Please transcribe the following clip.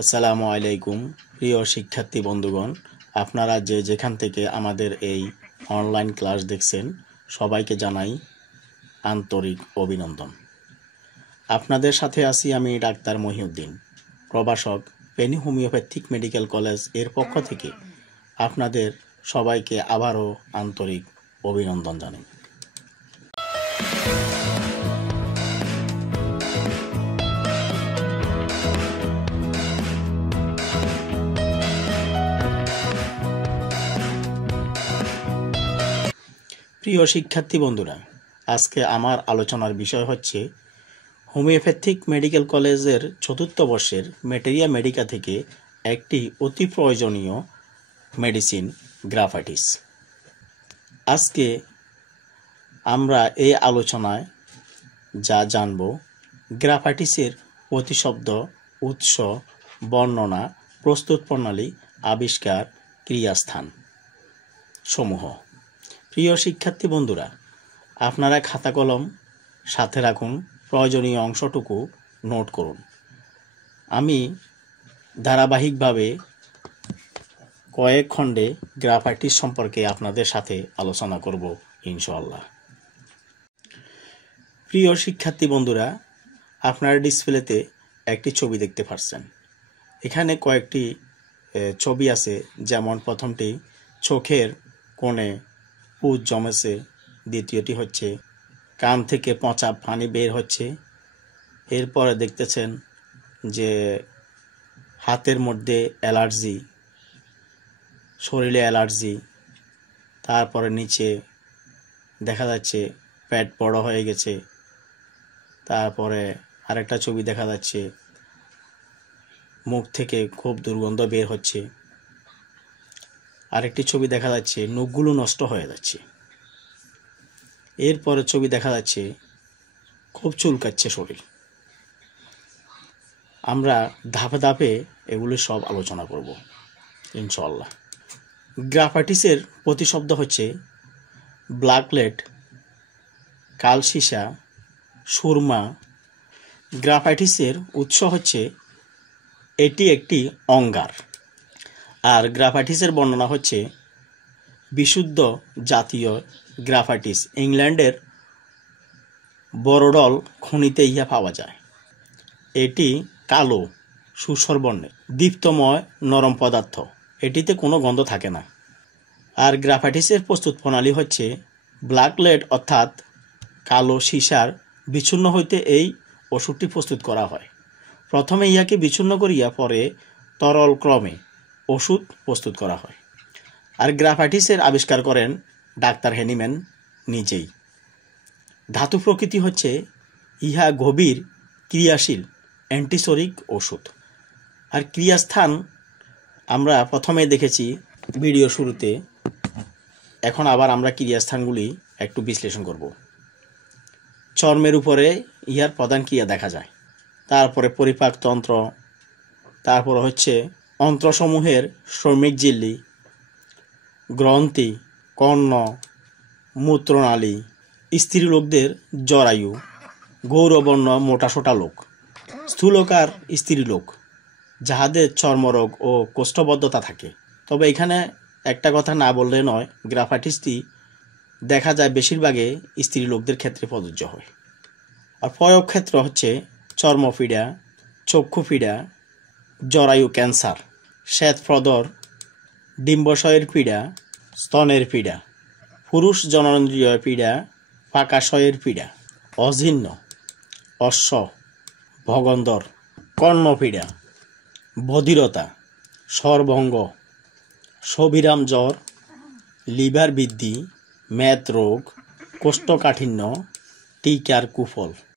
আসসালামু আলাইকুম প্রিয় শিক্ষার্থী বন্ধুগণ, আপনারা যে যেখান থেকে আমাদের এই অনলাইন ক্লাস দেখছেন সবাইকে জানাই আন্তরিক অভিনন্দন। আপনাদের সাথে আছি আমি ডাক্তার মহিউদ্দিন, প্রভাষক, পেনি হোমিওপ্যাথিক মেডিকেল কলেজ এর পক্ষ থেকে আপনাদের সবাইকে আবারও আন্তরিক অভিনন্দন জানাই। প্রিয় শিক্ষার্থী বন্ধুরা, আজকে আমার আলোচনার বিষয় হচ্ছে হোমিওপ্যাথিক মেডিকেল কলেজের চতুর্থ বর্ষের ম্যাটেরিয়া মেডিকা থেকে একটি অতি প্রয়োজনীয় মেডিসিন গ্রাফাইটিস। আজকে আমরা এই আলোচনায় যা জানব, গ্রাফাইটিসের প্রতিশব্দ, উৎস, বর্ণনা, প্রস্তুত প্রণালী, আবিষ্কার, ক্রিয়াস্থান সমূহ। প্রিয় শিক্ষার্থী বন্ধুরা, আপনারা খাতা কলম সাথে রাখুন, প্রয়োজনীয় অংশটুকু নোট করুন। আমি ধারাবাহিকভাবে কয়েক খণ্ডে গ্রাফাইটিস সম্পর্কে আপনাদের সাথে আলোচনা করব ইনশাআল্লাহ। প্রিয় শিক্ষার্থী বন্ধুরা, আপনারা ডিসপ্লেতে একটি ছবি দেখতে পাচ্ছেন। এখানে কয়েকটি ছবি আছে, যেমন প্রথমটি চোখের কোণে পুঁজ জমেছে, দ্বিতীয়টি হচ্ছে কান থেকে পচা পানি বের হচ্ছে, এরপরে দেখতেছেন যে হাতের মধ্যে অ্যালার্জি, শরীরে অ্যালার্জি, তারপরে নিচে দেখা যাচ্ছে পেট বড় হয়ে গেছে, তারপরে আরেকটা ছবি দেখা যাচ্ছে মুখ থেকে খুব দুর্গন্ধ বের হচ্ছে, আরেকটি ছবি দেখা যাচ্ছে নখগুলো নষ্ট হয়ে যাচ্ছে, এরপরে ছবি দেখা যাচ্ছে খুব চুলকাচ্ছে শরীর। আমরা ধাপে ধাপে এগুলো সব আলোচনা করব ইনশাআল্লাহ। গ্রাফাইটিসের প্রতিশব্দ হচ্ছে ব্ল্যাকলেট, কালসিসা, সুরমা। গ্রাফাইটিসের উৎস হচ্ছে এটি একটি অঙ্গার। আর গ্রাফাইটিসের বর্ণনা হচ্ছে বিশুদ্ধ জাতীয় গ্রাফাইটিস ইংল্যান্ডের বরডল খনিতে ইহা পাওয়া যায়। এটি কালো সুসর বর্ণের, দীপ্তময় নরম পদার্থ, এটিতে কোনো গন্ধ থাকে না। আর গ্রাফাইটিসের প্রস্তুত প্রণালী হচ্ছে ব্ল্যাকলেট অর্থাৎ কালো সীসার বিচ্ছিন্ন হইতে এই ওষুধটি প্রস্তুত করা হয়। প্রথমে ইহাকে বিচ্ছিন্ন করিয়া পরে তরল ক্রমে ওষুধ প্রস্তুত করা হয়। আর গ্রাফাইটিসের আবিষ্কার করেন ডাক্তার হ্যানিম্যান নিজেই। ধাতু প্রকৃতি হচ্ছে ইহা গভীর ক্রিয়াশীল অ্যান্টিসোরিক ওষুধ। আর ক্রিয়াস্থান আমরা প্রথমে দেখেছি ভিডিও শুরুতে, এখন আবার আমরা ক্রিয়াস্থানগুলি একটু বিশ্লেষণ করব। চর্মের উপরে ইহার প্রধান ক্রিয়া দেখা যায়, তারপরে পরিপাকতন্ত্র, তারপর হচ্ছে অন্ত্রসমূহের শ্রমিক ঝিল্লি, গ্রন্থি, কর্ণ, মূত্রনালী, স্ত্রীলোকদের জরায়ু, গৌরবর্ণ মোটাসোটা লোক, স্থূলকার স্ত্রীলোক যাহাদের চর্মরোগ ও কোষ্ঠবদ্ধতা থাকে। তবে এখানে একটা কথা না বললে নয়, গ্রাফাইটিসটি দেখা যায় বেশিরভাগে স্ত্রীলোকদের ক্ষেত্রে প্রযোজ্য হয়। আর প্রয়োগ ক্ষেত্র হচ্ছে চর্মপীড়া, চক্ষুপীড়া, জরায়ু ক্যান্সার, শ্বেতপ্রদর, ডিম্বাশয়ের পীড়া, স্তনের পীড়া, পুরুষ জননেন্দ্রিয় পীড়া, পাকাশয়ের পীড়া, অজীর্ণ, অশ্ব, ভগন্দর, কর্ণপীড়া, বধিরতা, স্বরভঙ্গ, সবিরাম জ্বর, লিভার বৃদ্ধি, মেদ রোগ, কোষ্ঠকাঠিন্য, টিকার কুফল।